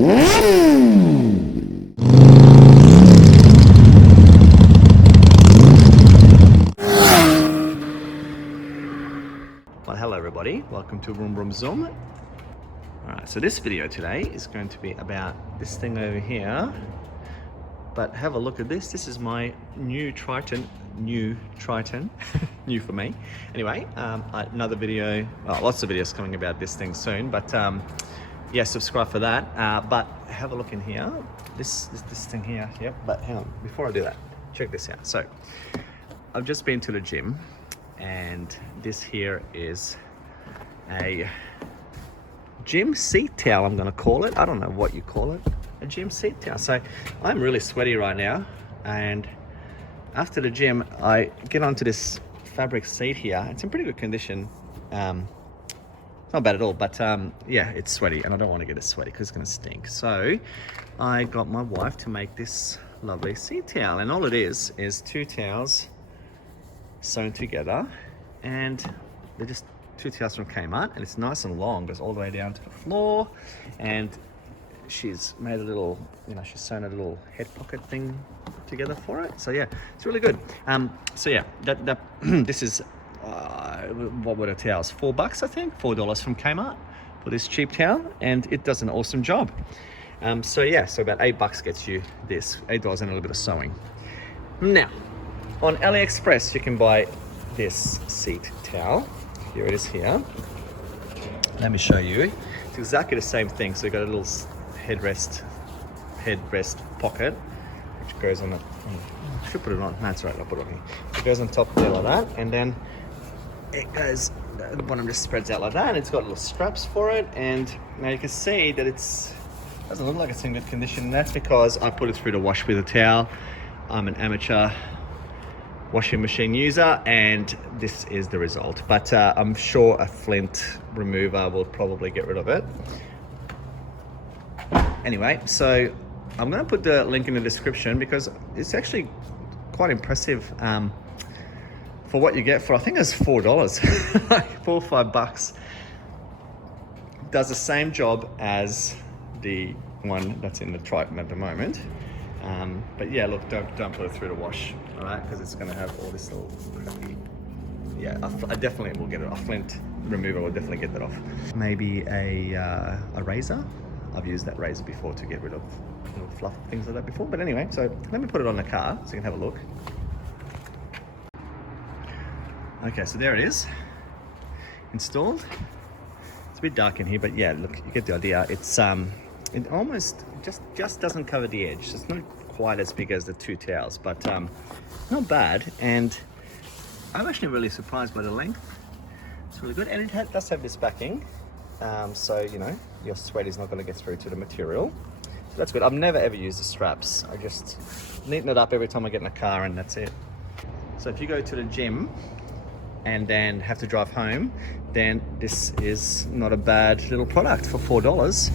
Well, hello everybody, welcome to Vroom Vroom Zoom. Alright, so this video today is going to be about this thing over here. But have a look at this. This is my new Triton. New for me. Anyway, another video, well, lots of videos coming about this thing soon, but yeah, subscribe for that. But have a look in here. This thing here, yep, but hang on, before I do that, check this out. So, I've just been to the gym, and this here is a gym seat towel, I'm gonna call it. I don't know what you call it. A gym seat towel. So I'm really sweaty right now, and after the gym I get onto this fabric seat here. It's in pretty good condition. It's not bad at all, but yeah, it's sweaty and I don't want to get it sweaty because it's gonna stink. So I got my wife to make this lovely seat towel, and all it is two towels sewn together, and they're just two towels from Kmart, and it's nice and long, goes all the way down to the floor, and she's made a little, you know, she's sewn a little head pocket thing together for it. So yeah, it's really good. So yeah, that this is what were the towels? $4, I think, $4 from Kmart for this cheap towel, and it does an awesome job. So yeah, so about $8 gets you this, $8 and a little bit of sewing. Now, on Aliexpress, you can buy this seat towel. Here it is here. Let me show you. It's exactly the same thing. So you got a little headrest pocket, which goes on the, I should put it on, that's right, I'll put it on here. It goes on top there like that, and then it goes, the bottom just spreads out like that, and it's got little straps for it, and now you can see that doesn't look like it's in good condition, and that's because I put it through the wash with a towel. I'm an amateur washing machine user, and this is the result. But I'm sure a flint remover will probably get rid of it. Anyway, so I'm going to put the link in the description because it's actually quite impressive for what you get for, I think it's $4, like $4 or $5. Does the same job as the one that's in the Triton at the moment. But yeah, look, don't put it through the wash, all right? Because it's going to have all this little crappy. Yeah, I definitely will get it. A flint remover will definitely get that off. Maybe a razor. I've used that razor before to get rid of little fluff things like that before. But anyway, so let me put it on the car so you can have a look. Okay, so there it is, installed. It's a bit dark in here, but yeah, look, you get the idea. It's it almost just doesn't cover the edge. It's not quite as big as the two towels, but not bad. And I'm actually really surprised by the length. It's really good, and it does have this backing, so you know your sweat is not going to get through to the material. So that's good. I've never ever used the straps. I just neaten it up every time I get in the car, and that's it. So if you go to the gym and then have to drive home, then this is not a bad little product for $4.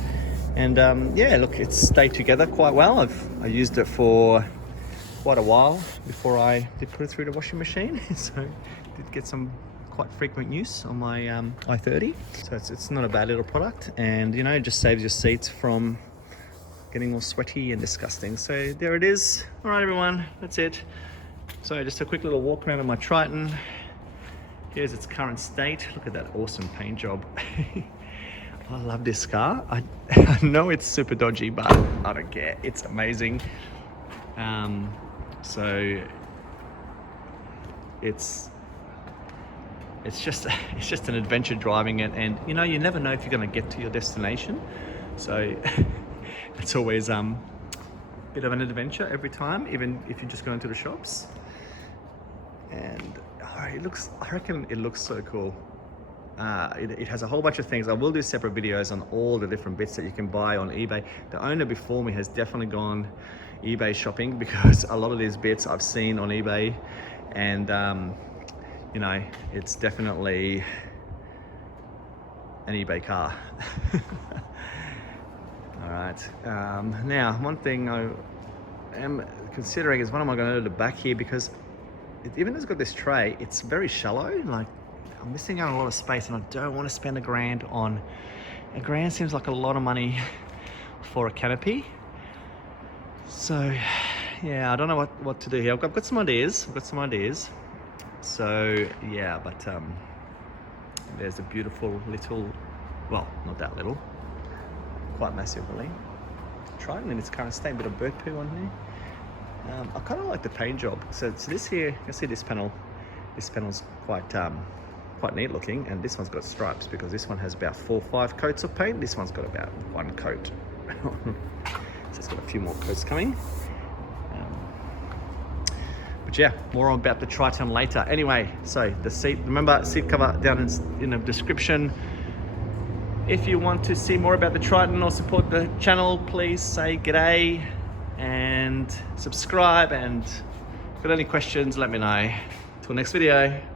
And yeah, look, it's stayed together quite well. I used it for quite a while before I did put it through the washing machine. So did get some quite frequent use on my i30. So it's not a bad little product, and you know, it just saves your seats from getting all sweaty and disgusting. So there it is. All right, everyone, that's it. So just a quick little walk around of my Triton. Here's its current state. Look at that awesome paint job. I love this car. I know it's super dodgy, but I don't care. It's amazing. So it's just an adventure driving it, and you know, you never know if you're going to get to your destination. So it's always a bit of an adventure every time, even if you're just going to the shops. And I reckon it looks so cool. It has a whole bunch of things. I will do separate videos on all the different bits that you can buy on eBay. The owner before me has definitely gone eBay shopping, because a lot of these bits I've seen on eBay, and you know, it's definitely an eBay car. All right, now one thing I am considering is, what am I going to do to the back here, because even though it's got this tray, it's very shallow. Like, I'm missing out on a lot of space, and I don't want to spend $1,000 on. $1,000 seems like a lot of money for a canopy. So yeah, I don't know what to do here. I've got some ideas. So yeah, but there's a beautiful little, well, not that little, quite massive really, Triton in its current state. Bit of bird poo on here. I kind of like the paint job. So this here, you see this panel. This panel's quite neat looking, and this one's got stripes because this one has about 4 or 5 coats of paint. This one's got about 1 coat. So it's got a few more coats coming. But yeah, more about the Triton later. Anyway, so the seat, remember, seat cover down in the description. If you want to see more about the Triton or support the channel, please say g'day and subscribe, and if you've got any questions, let me know. Till next video.